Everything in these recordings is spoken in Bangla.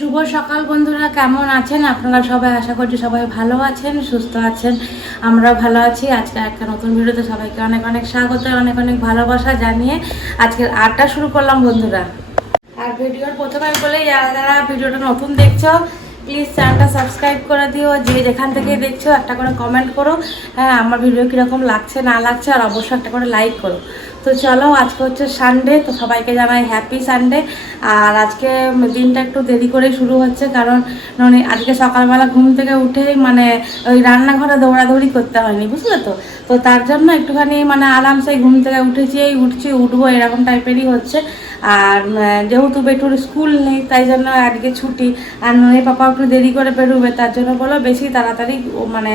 শুভ সকাল বন্ধুরা, কেমন আছেন? আপনারা সবাই আশা করছি সবাই ভালো আছেন, সুস্থ আছেন। আমরাও ভালো আছি। আজকে একটা নতুন ভিডিওতে সবাইকে অনেক অনেক স্বাগত, অনেক অনেক ভালোবাসা জানিয়ে আজকের আটটা শুরু করলাম বন্ধুরা। আর ভিডিওর প্রথমে বলেই যারা যারা ভিডিওটা নতুন দেখছ প্লিজ চ্যানেলটা সাবস্ক্রাইব করে দিও। যে যেখান থেকে দেখছ, একটা করে কমেন্ট করো। হ্যাঁ আমার ভিডিও কীরকম লাগছে, না লাগছে, আর অবশ্যই একটা করে লাইক করো। তো চলো, আজকে হচ্ছে সানডে তো সবাইকে জানাই হ্যাপি সানডে আর আজকে দিনটা একটু দেরি করে শুরু হচ্ছে, কারণ মানে আজকে সকালবেলা ঘুম থেকে উঠেই মানে ওই রান্নাঘরে দৌড়াদৌড়ি করতে হয়নি, বুঝলে তো? তো তার জন্য একটুখানি মানে আরামসে ঘুম থেকে উঠেছি, এই উঠছি, উঠবো, এরকম টাইপেরই হচ্ছে। আর যেহেতু বেটুর স্কুল নেই, তাই জন্য আজকে ছুটি। আর নয়, পাপা একটু দেরি করে বেরোবে, তার জন্য বলো বেশি তাড়াতাড়ি মানে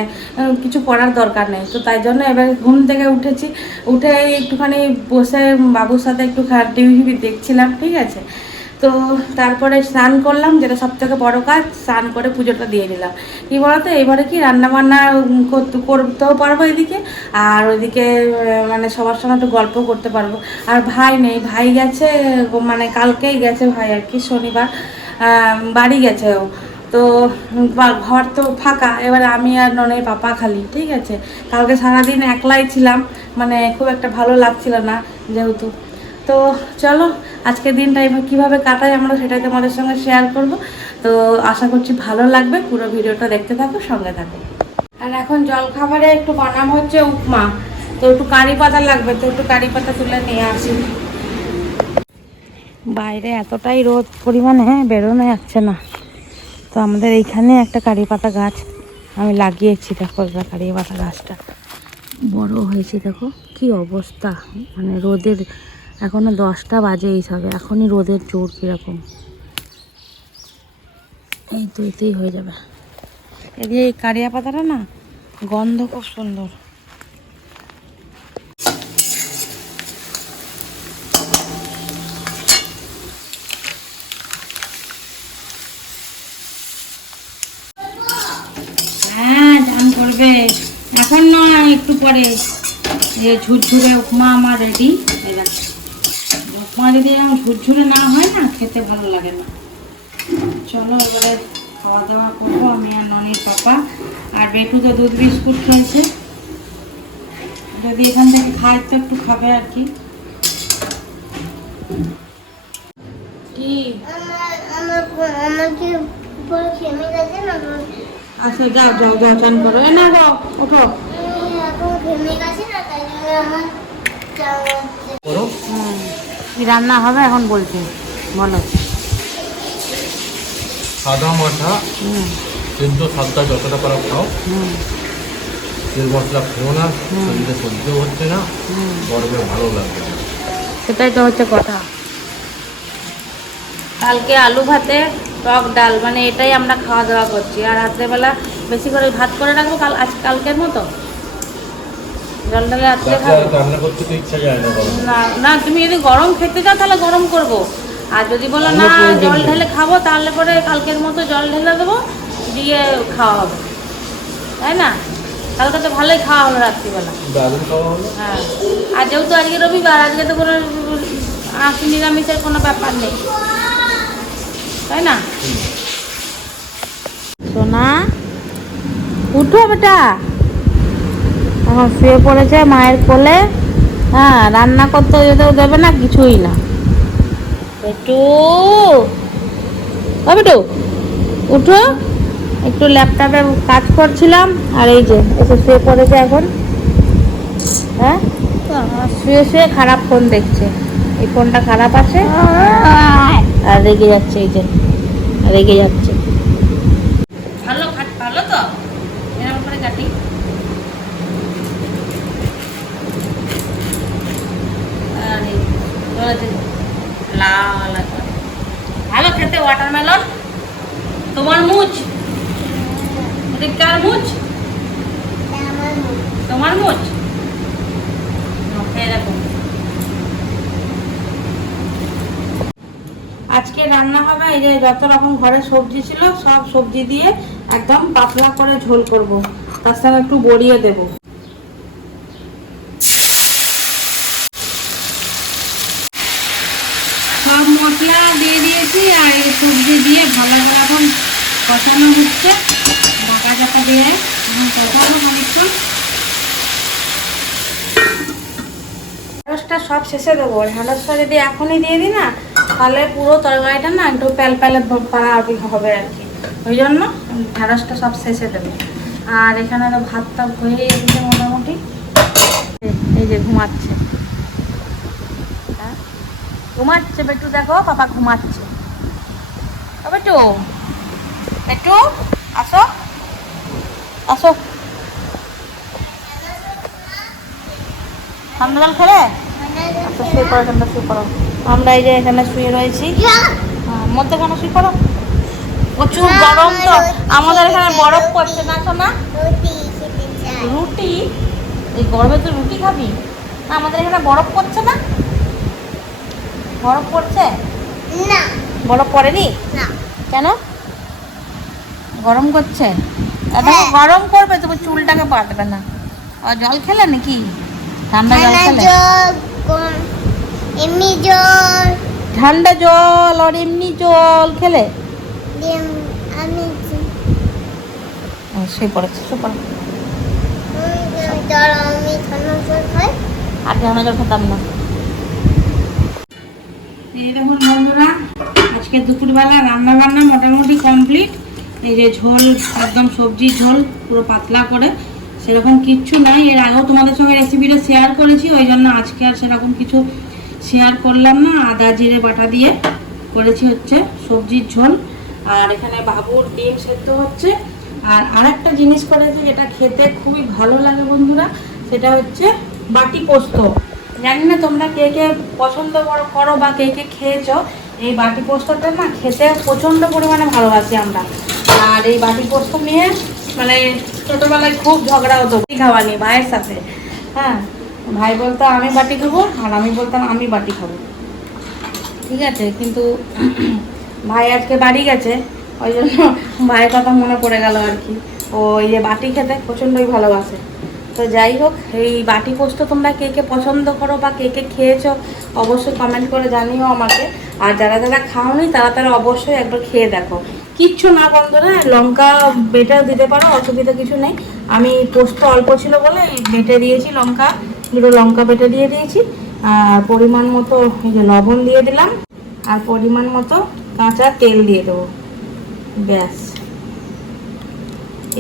কিছু করার দরকার নেই। তো তাই জন্য এবার ঘুম থেকে উঠেছি। উঠে একটুখানি বসে বাবুর সাথে একটু টিভি দেখছিলাম, ঠিক আছে? তো তারপরে স্নান করলাম, যেটা সব থেকে বড়ো কাজ, স্নান করে পুজোটা দিয়ে নিলাম। কী বলতো, এবারে কি রান্নাবান্না করতেও পারব এদিকে, আর ওইদিকে মানে সবার সঙ্গে একটু গল্প করতে পারব। আর ভাই নেই, ভাই গেছে মানে কালকেই গেছে ভাই আর কি, শনিবার বাড়ি গেছে ও। তো ঘর তো ফাঁকা, এবার আমি আর ননের পাপা খালি, ঠিক আছে? কালকে সারাদিন একলাই ছিলাম মানে খুব একটা ভালো লাগছিল না যেহেতু। তো চলো আজকের দিনটা এবার কীভাবে কাটাই আমরা সেটাই তোমাদের সঙ্গে শেয়ার করব। তো আশা করছি ভালো লাগবে, পুরো ভিডিওটা দেখতে থাকো, সঙ্গে থাকো। আর এখন জলখাবারে একটু বানাবো হচ্ছে উপমা। তো একটু কারি পাতা লাগবে, তো একটু কারি পাতা তুলে নিয়ে আসি। বাইরে এতটাই রোদ, পরিমাণে বেরোনো যাচ্ছে না। তো আমাদের এইখানে একটা কারি পাতা গাছ, আমি লাগিয়েছি, দেখো কারি পাতা গাছটা। বড় হয়েছে, দেখো, কি অবস্থা। মানে রোদের এখনও দশটা বাজে এই সবে, এখনই রোদের জোর কীরকম। এই তো এতেই হয়ে যাবে। এদিকে এই কারিয়া পাতাটা না গন্ধ খুব সুন্দর। হ্যাঁ এখন নয়, একটু পরে। ঝুরঝুরে উপমা আমার রেডি উপমা যদি এরকম ঝুরঝুরে না হয় না খেতে ভালো লাগে না। চলো এবারে খাওয়া দাওয়া করব আমি আর ননির পাপা। আর বেটু তো দুধ বিস্কুট খেয়েছে। যদি এখান থেকে খায় তো একটু খাবে আর কি। আচ্ছা যাও যাও যাও চান করো। এ না যাও ওঠো। করো। হুম। কি রান্না হবে এখন বলছি বলো। সাদা মাথা সেদ্ধ সাদা যতটা পারো খাও। তেল মশলা খেও না শরীরে সহ্য হচ্ছে না গরমে ভালো লাগবে সেটাই তো হচ্ছে কথা। কালকে আলু ভাতে টক ডাল মানে এটাই আমরা খাওয়া দাওয়া করছি। আর রাত্রেবেলা বেশি করে ভাত করে রাখব কাল আজ কালকের মতো? জল ডালে রাত্রে খাব। রান্না করতে তো ইচ্ছা যায় না না না তুমি যদি গরম খেতে চাও তাহলে গরম করব। আর যদি বলো না জল ঢেলে খাব তাহলে পরে কালকের মতো জল ঢেলে দেবো দিয়ে খাওয়া হবে। তাই না? কালকে তো ভালোই খাওয়া হলো রাত্রিবেলা। হ্যাঁ। আর যেহেতু আজকে রবিবার আজকে তো কোনো আঁশ নিরামিষের কোনো ব্যাপার নেই। তাই না? সোনা উঠো বেটা। এখন শুয়ে পড়েছে মায়ের কোলে। হ্যাঁ রান্না করতে যেতেও দেবে না কিছুই না। বেটু ও উঠো। একটু ল্যাপটপে কাজ করছিলাম আর এই যে এসে শুয়ে পড়েছে এখন। হ্যাঁ? শুয়ে শুয়ে খারাপ ফোন দেখছে। এই ফোনটা খারাপ আছে। আর রেগে যাচ্ছে এই যে রেগে যাচ্ছে। ভালো ভালো তো? এরকম করে কাটি আরে, বলেছে, ভালো খেতে ওয়াটারমেলন তোমার মুচ? কার মুচ? তোমার মুচ? আজকে রান্না হবে এই যে যত রকম ঘরে সবজি ছিল, সব সবজি দিয়ে একদম পাতলা করে ঝোল করব। তার সঙ্গে একটু গড়িয়ে দেব সব মশলা দিয়ে দিয়েছি আর এই সবজি দিয়ে ভালো করে এখন কষানো হচ্ছে। ঢাকা চাপা দিয়ে এখন খানিক্ষণ ঢেঁড়সটা সব শেষে দেবো। ঢেঁড়সটা যদি এখনই দিয়ে দিই না, তাহলে পুরো তরকারিটা না একটু প্যাল প্যালে পাড়া হবে আর কি। ওই জন্য ঢেঁড়সটা সব শেষে দেবো। আর এখানে তো ভাতটা হয়ে এসেছে মোটামুটি। এই- যে ঘুমাচ্ছে। হ্যাঁ? ঘুমাচ্ছে, বেটু দেখো, পাপা ঘুমাচ্ছে। বেটু বেটু আসো। আসো। ঠান্ডা জল খেলে? আচ্ছা শুয়ে পড়ো এখানটা শুয়ে পড়ো। আমরা এই যে এখানে শুয়ে রয়েছি। হ্যাঁ, মধ্যখানে শুয়ে পড়ো? প্রচুর গরম তো। আমাদের এখানে বরফ পড়ছে না শোনা রুটি রুটি? এই গরমে তো রুটি খাবি? না আমাদের এখানে বরফ পড়ছে না? বরফ পড়ছে? না। বরফ পড়েনি? না। কেন? গরম করছে? দেখো হ্যাঁ। গরম করবে তবে চুলটাকে পাটবে না। আর জল খেলে নাকি? ঠান্ডা জল খেলে? এমনি জল। ঠান্ডা জল আর এমনি জল খেলে? আমি শুয়ে পড়েছে শুয়ে পড়ে। আমি জল আমি ঠান্ডা জল খাই। আর ঠান্ডা জল খেতাম না। এই দেখুন বন্ধুরা আজকে দুপুরবেলা রান্না বান্না মোটামুটি কমপ্লিট এই যে ঝোল, একদম সবজির ঝোল, পুরো পাতলা করে। সেরকম কিচ্ছু নাই। এর আগেও তোমাদের সঙ্গে রেসিপিটা শেয়ার করেছি, ওই জন্য আজকে আর সেরকম কিছু শেয়ার করলাম না। আদা, জিরে, বাটা দিয়ে করেছি হচ্ছে সবজির ঝোল। আর এখানে বাবুর ডিম সেদ্ধ হচ্ছে। আর আরেকটা জিনিস করেছি যেটা খেতে খুবই ভালো লাগে বন্ধুরা, সেটা হচ্ছে বাটি পোস্ত। জানি না তোমরা কে কে পছন্দ করো বা কে কে খেয়েছো এই বাটি পোস্তটা না খেতে প্রচণ্ড পরিমাণে ভালোবাসি আমরা। আর এই বাটি পোস্ত নিয়ে মানে ছোটোবেলায় খুব ঝগড়া হতো খাওয়া নিয়ে ভাইয়ের সাথে। হ্যাঁ ভাই বলতো, আমি বাটি খাব আর আমি বলতাম, আমি বাটি খাব। ঠিক আছে, কিন্তু ভাই আজকে বাড়ি গেছে, ওই জন্য ভাইয়ের কথা মনে পড়ে গেল আর কি। ও এই যে বাটি খেতে প্রচণ্ডই ভালোবাসে। তো যাই হোক, এই বাটি পোস্ত তোমরা কে কে পছন্দ করো বা কে কে খেয়েছো, অবশ্যই কমেন্ট করে জানিও আমাকে। আর যারা যারা খাওনি, তারা তারা অবশ্যই একবার খেয়ে দেখো। কিচ্ছু না বন্ধুরা, লঙ্কা বেটা দিতে পারো, অসুবিধা কিছু নেই। আমি পোস্ত অল্প ছিল বলে বেটে দিয়েছি লঙ্কা, দুটো লঙ্কা বেটে দিয়ে দিয়েছি। আর পরিমাণ মতো এই যে লবণ দিয়ে দিলাম, আর পরিমাণ মতো কাঁচা তেল দিয়ে দেবো। ব্যাস।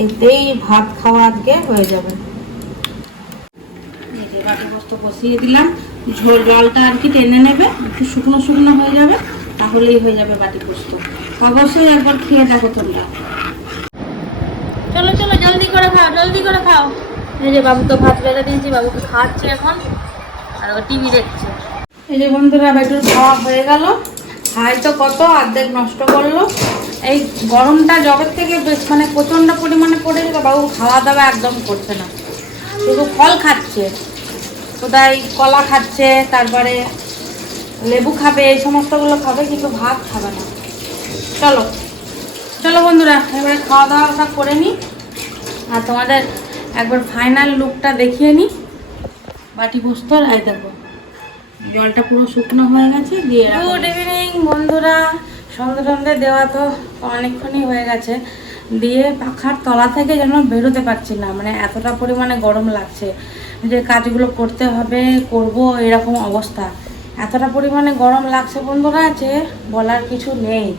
এতেই ভাত খাওয়া আজকে হয়ে যাবে। বাটি পোস্ত বসিয়ে দিলাম। ঝোল, জলটা আর কি টেনে নেবে, একটু শুকনো শুকনো হয়ে যাবে, তাহলেই হয়ে যাবে বাটি পোস্ত। অবশ্যই একবার খেয়ে দেখো তোমরা। চলো চলো, জলদি করে খাও, জলদি করে খাও। এই যে বাবুকে ভাত বেড়ে দিয়েছি বাবুকে খাওয়াচ্ছি এখন, আর টিভি দেখছে। এই যে বন্ধুরা, বেটুর খাওয়া হয়ে গেল। হয়তো কত অর্ধেক নষ্ট করল। এই গরমটা জবের থেকে বেশ মানে প্রচণ্ড পরিমাণে পড়েছিল বাবু খাওয়া দাওয়া একদম করছে না। শুধু ফল খাচ্ছে। কোথায় কলা খাচ্ছে, তারপরে লেবু খাবে, এই সমস্তগুলো খাবে, কিন্তু ভাত খাবে না। চলো চলো বন্ধুরা, এবারে খাওয়া দাওয়াটা করে নিই আর তোমাদের একবার ফাইনাল লুকটা দেখিয়ে নিই বাটি পোস্তর, এই দেখো, জলটা পুরো শুকনো হয়ে গেছে, দিয়ে গুড ইভিনিং বন্ধুরা। সন্ধ্যে সন্ধ্যে দেওয়া তো অনেকক্ষণই হয়ে গেছে। দিয়ে পাখার তলা থেকে যেন বেরোতে পারছি না মানে এতটা পরিমাণে গরম লাগছে। যে কাজগুলো করতে হবে, করব, এরকম অবস্থা। এতটা পরিমাণে গরম লাগছে বন্ধুরা যে বলার কিছু নেই।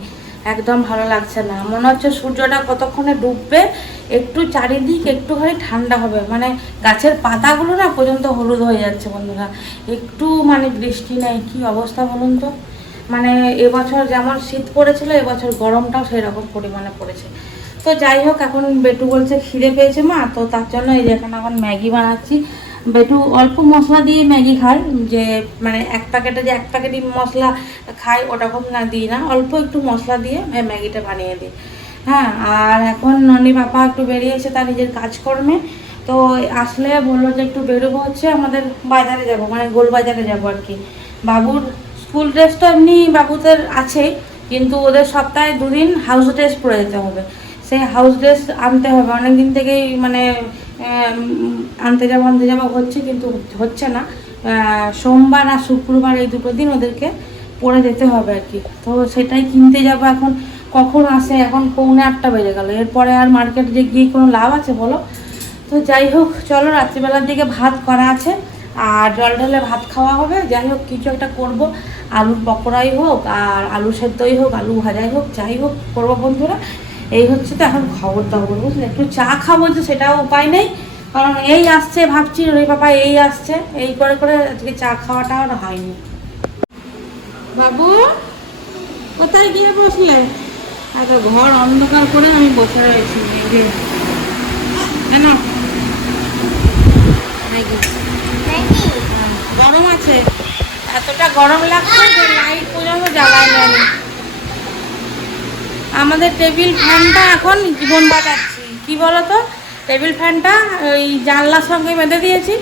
একদম ভালো লাগছে না। মনে হচ্ছে সূর্যটা কতক্ষণে ডুববে, একটু চারিদিক একটুখানি ঠান্ডা হবে। মানে গাছের পাতাগুলো না পর্যন্ত হলুদ হয়ে যাচ্ছে বন্ধুরা। একটু মানে বৃষ্টি নেই। কি অবস্থা বলুন তো? মানে এবছর যেমন শীত পড়েছিল, এবছর গরমটাও সেই রকম পরিমাণে পড়েছে। তো যাই হোক, এখন বেটু বলছে খিদে পেয়েছে মা, তো তার জন্য এই যে এখন এখন ম্যাগি বানাচ্ছি। বেটু অল্প মশলা দিয়ে ম্যাগি খায় যে মানে এক প্যাকেটে যে এক প্যাকেটই মশলা খাই ওরকম না দিই না, অল্প একটু মশলা দিয়ে ম্যাগিটা বানিয়ে দিই। হ্যাঁ আর এখন ননি পাপা একটু বেরিয়েছে তার নিজের কাজকর্মে, তো আসলে বলল যে একটু বেরোবো হচ্ছে আমাদের বাজারে যাব মানে গোল বাজারে যাব আর কি। বাবুর স্কুল ড্রেস তো এমনি বাবুদের আছেই, কিন্তু ওদের সপ্তাহে দুদিন হাউস ড্রেস পরে যেতে হবে। সেই হাউস ড্রেস আনতে হবে অনেক দিন থেকেই মানে আনতে যাব আনতে যাব হচ্ছে কিন্তু হচ্ছে না। সোমবার আর শুক্রবার এই দুটো দিন ওদেরকে পরে যেতে হবে আর কি। তো সেটাই কিনতে যাব এখন। কখন আসে? এখন পৌনে আটটা বেজে গেল। এরপরে আর মার্কেট যে গিয়ে কোনো লাভ আছে বলো? তো যাই হোক, চলো রাত্রিবেলার দিকে ভাত করা আছে। আর জল ঢালে ভাত খাওয়া হবে। যাই হোক, কিছু একটা করব। আলুর পকোড়াই হোক আর আলু সেদ্ধই হোক, আলু ভাজাই হোক, যাই হোক করব বন্ধুরা। এই হচ্ছে তো এখন খবর দাবর বুঝলে? একটু চা খাব যে সেটাও উপায় নেই। কারণ এই আসছে ভাবছি রে বাবা এই আসছে এই করে করে আজকে চা খাওয়াটা আর হয়নি। বাবু কোথায় গিয়ে বসলে? এত ঘর অন্ধকার করে আমি বসে রয়েছি কেন? গরম আছে। এতটা গরম লাগছে যে লাইট পর্যন্ত জ্বালায় আমি। আমাদের টেবিল ফ্যানটা এখন জীবন বাঁচাচ্ছি। কি বলতো? টেবিল ফ্যানটা ওই জানলার সঙ্গে বেঁধে দিয়েছি,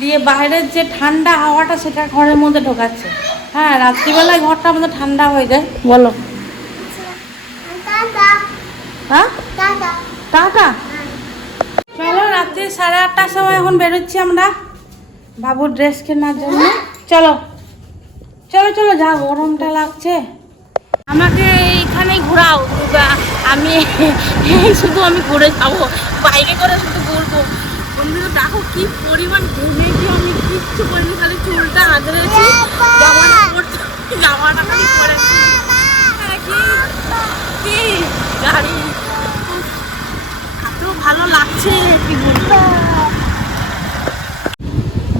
দিয়ে বাইরের যে ঠান্ডা হাওয়াটা সেটা ঘরের মধ্যে ঢোকাচ্ছে। হ্যাঁ রাত্রিবেলায় ঘরটা আমাদের ঠান্ডা হয়ে যায়। বলো। হ্যাঁ? চলো, রাত্রি সাড়ে আটটার সময় এখন বেরোচ্ছি আমরা বাবুর ড্রেস কেনার জন্য। চলো। চলো চলো, যা গরমটা লাগছে। আমাকে ঘোরাও আমি শুধু আমি ঘুরে যাব, বাইরে করে শুধু ঘুরবো। বন্ধুরা, দেখো কি পরিমাণ ঘেমেছি আমি কিচ্ছু করিনি, খালি চুলটা আঁচড়েছি জামাটা পরতে জামাটা খালি পরেছি। কি? কি ভালো লাগছে কি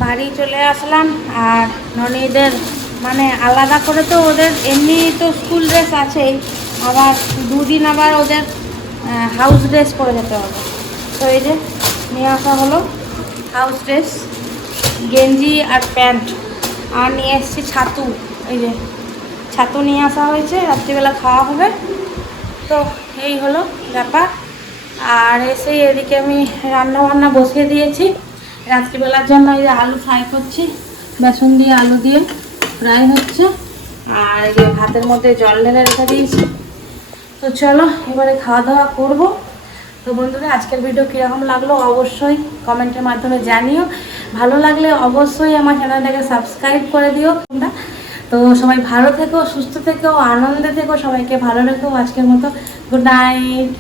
বাড়ি চলে আসলাম, আর ননীদের মানে আলাদা করে তো ওদের এমনি তো স্কুল ড্রেস আছেই। আবার দুদিন আবার ওদের হাউস ড্রেস পরে যেতে হবে। তো এই যে, নিয়ে আসা হলো হাউস ড্রেস গেঞ্জি আর প্যান্ট। আর নিয়ে এসেছি ছাতু, এই যে, ছাতু নিয়ে আসা হয়েছে, রাত্রিবেলা খাওয়া হবে। তো এই হলো ব্যাপার। আর এসে এদিকে আমি রান্না বান্না বসিয়ে দিয়েছি। রাত্রিবেলার জন্য এই যে আলু ফ্রাই করছি, বেসন দিয়ে আলু দিয়ে ফ্রাই হচ্ছে। আর এই যে ভাতের মধ্যে জল ঢেলে রেখে দিয়েছি। তো চলো, এবারে খাওয়া দাওয়া করব। তো বন্ধুরা, আজকের ভিডিও কীরকম লাগল অবশ্যই কমেন্টের মাধ্যমে জানিও। ভালো লাগলে অবশ্যই আমার চ্যানেলটাকে সাবস্ক্রাইব করে দিও। তোমরা তো সবাই ভালো থেকো, সুস্থ থেকো, আনন্দে থেকো, সবাইকে ভালো রেখো। আজকের মতো গুড নাইট